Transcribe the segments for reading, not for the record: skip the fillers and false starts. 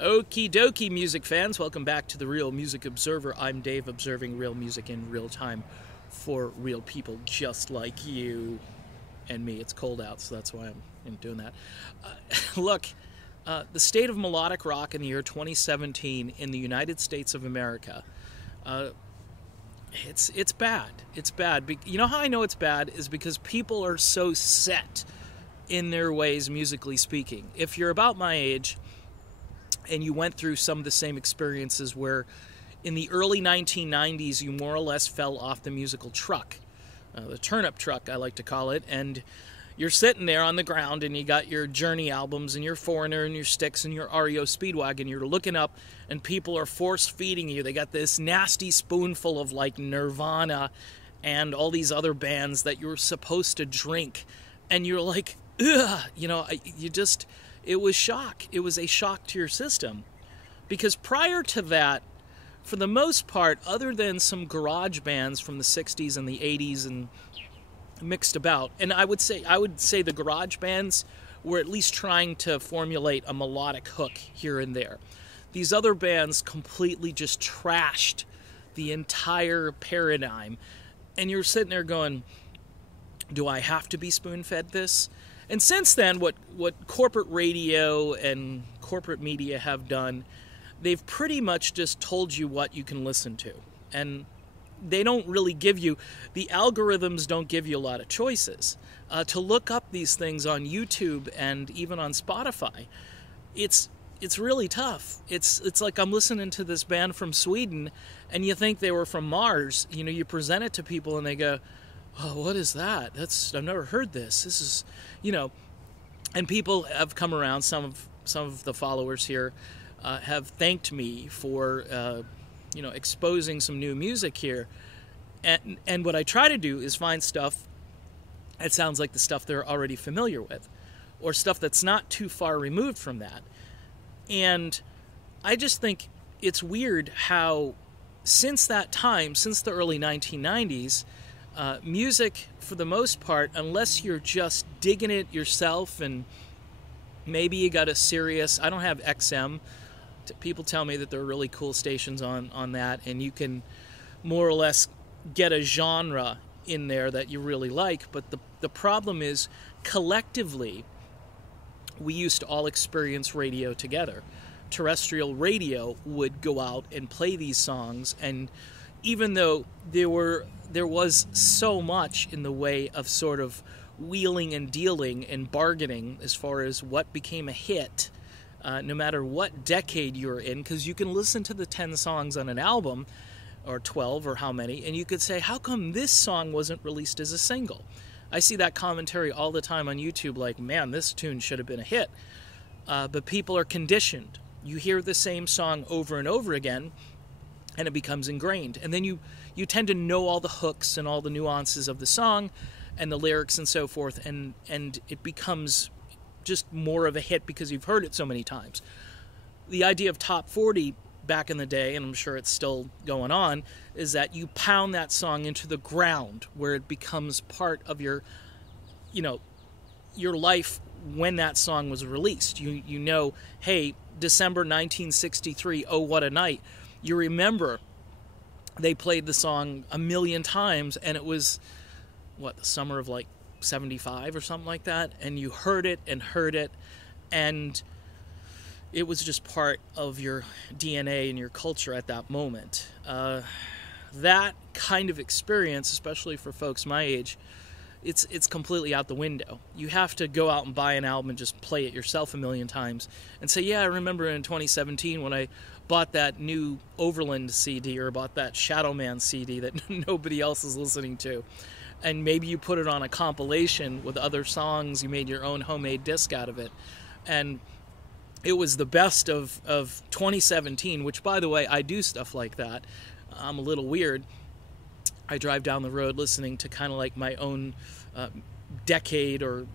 Okie dokie, music fans. Welcome back to the Real Music Observer. I'm Dave, observing real music in real time for real people just like you and me. It's cold out, so that's why I'm doing that. Look, the state of melodic rock in the year 2017 in the United States of America, it's bad. It's bad. You know how I know it's bad is because people are so set in their ways, musically speaking. If you're about my age and you went through some of the same experiences where in the early 1990s you more or less fell off the musical truck, the turnip truck I like to call it, and you're sitting there on the ground and you got your Journey albums and your Foreigner and your Styx and your REO Speedwagon. You're looking up and people are force feeding you. They got this nasty spoonful of like Nirvana and all these other bands that you're supposed to drink, and you're like, ugh, it was shock. It was a shock to your system. Because prior to that, for the most part, other than some garage bands from the 60s and the 80s and mixed about, and I would say the garage bands were at least trying to formulate a melodic hook here and there. These other bands completely just trashed the entire paradigm. And you're sitting there going, do I have to be spoon-fed this? And since then, what corporate radio and corporate media have done, they've pretty much just told you what you can listen to. And they don't really give you, the algorithms don't give you a lot of choices. To look up these things on YouTube and even on Spotify, it's really tough. It's like I'm listening to this band from Sweden, and you think they were from Mars. You know, you present it to people and they go, oh, what is that? I've never heard this. This is, and people have come around. Some of the followers here have thanked me for, exposing some new music here. And what I try to do is find stuff that sounds like the stuff they're already familiar with, or stuff that's not too far removed from that. And I just think it's weird how since that time, since the early 1990s, music, for the most part, unless you're just digging it yourself and maybe you got a Sirius, I don't have XM. People tell me that there are really cool stations on that, and you can more or less get a genre in there that you really like. But the problem is, collectively, we used to all experience radio together. Terrestrial radio would go out and play these songs, and even though there was so much in the way of sort of wheeling and dealing and bargaining as far as what became a hit, no matter what decade you're in, because you can listen to the 10 songs on an album, or 12 or how many, and you could say, how come this song wasn't released as a single? I see that commentary all the time on YouTube, like, man, this tune should have been a hit. But people are conditioned. You hear the same song over and over again, and it becomes ingrained. And then you tend to know all the hooks and all the nuances of the song and the lyrics and so forth, and it becomes just more of a hit because you've heard it so many times. The idea of top 40 back in the day, and I'm sure it's still going on, is that you pound that song into the ground where it becomes part of your life when that song was released. You know, hey, December 1963, oh, what a night. You remember they played the song a million times, and it was, the summer of like 75 or something like that, and you heard it, and it was just part of your DNA and your culture at that moment. That kind of experience, especially for folks my age, it's completely out the window. You have to go out and buy an album and just play it yourself a million times and say, yeah, I remember in 2017 when I bought that new Overland CD or bought that Shadow Man CD that nobody else is listening to. And maybe you put it on a compilation with other songs. You made your own homemade disc out of it. And it was the best of 2017, which, by the way, I do stuff like that. I'm a little weird. I drive down the road listening to kind of like my own decade or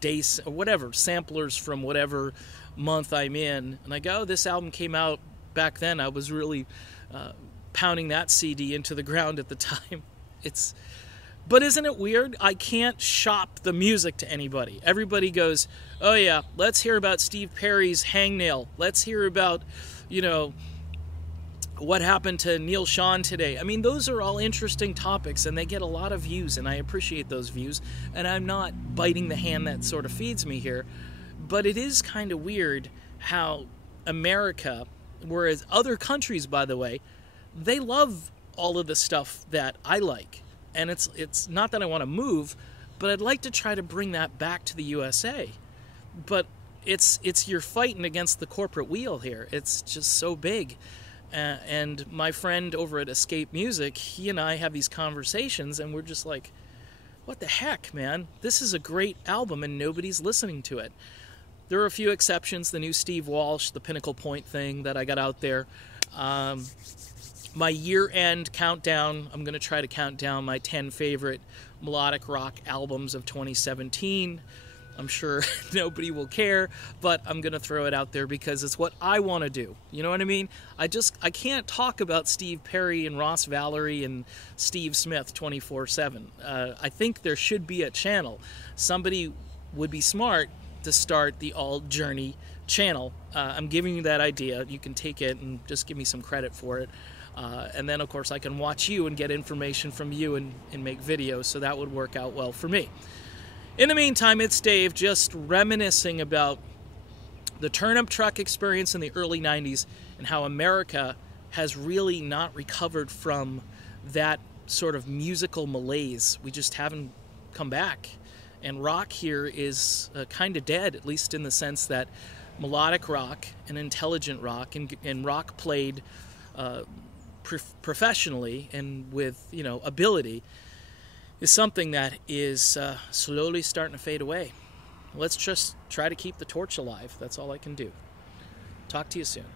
days or whatever, samplers from whatever month I'm in. And I go, oh, this album came out back then. I was really pounding that CD into the ground at the time. But isn't it weird? I can't shop the music to anybody. Everybody goes, oh yeah, let's hear about Steve Perry's Hangnail. Let's hear about, you know, what happened to Neil Sean today. I mean, those are all interesting topics, and they get a lot of views, and I appreciate those views. And I'm not biting the hand that sort of feeds me here. But it is kind of weird how America, whereas other countries, by the way, they love all of the stuff that I like. And it's not that I want to move, but I'd like to try to bring that back to the USA. But it's you're fighting against the corporate wheel here. It's just so big. And my friend over at Escape Music, he and I have these conversations, and we're just like, what the heck, man? This is a great album, and nobody's listening to it. There are a few exceptions. The new Steve Walsh, the Pinnacle Point thing that I got out there. My year-end countdown, I'm going to try to count down my 10 favorite melodic rock albums of 2017. I'm sure nobody will care, but I'm going to throw it out there because it's what I want to do. You know what I mean? I can't talk about Steve Perry and Ross Valerie and Steve Smith 24/7. I think there should be a channel. Somebody would be smart to start the All Journey channel. I'm giving you that idea. You can take it and just give me some credit for it. And then, of course, I can watch you and get information from you and make videos, so that would work out well for me. In the meantime, it's Dave, just reminiscing about the turnip truck experience in the early 90s and how America has really not recovered from that sort of musical malaise. We just haven't come back. And rock here is kind of dead, at least in the sense that melodic rock and intelligent rock and rock played professionally and with, you know, ability is something that is slowly starting to fade away. Let's just try to keep the torch alive. That's all I can do. Talk to you soon.